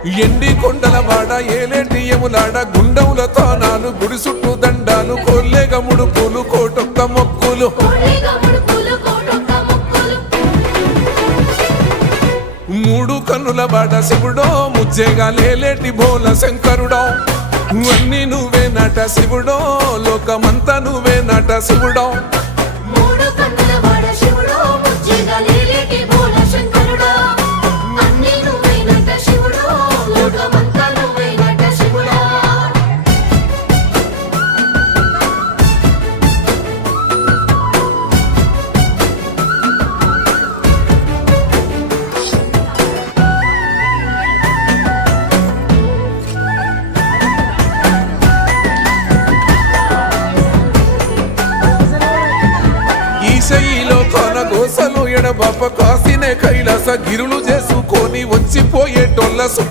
ఎండి కొండల వాడ ఏలేటియములాడ గుండముల తానాలు గుడి చుట్టూ దండాలు కొల్లేగ ముడుపులు కోటొక్క మొక్కులు మూడు కన్నుల వాడ శివుడో ముజ్జేగా లేలేటి బోల శంకరుడో అన్ని నువ్వే నట శివుడో లోకమంతా నువ్వే నట శివుడో ఈశయిలో కొనగోసలు ఎడబాప కాసినే కైలాస గిరులు చేసుకొని వచ్చిపోయేటోళ్ళ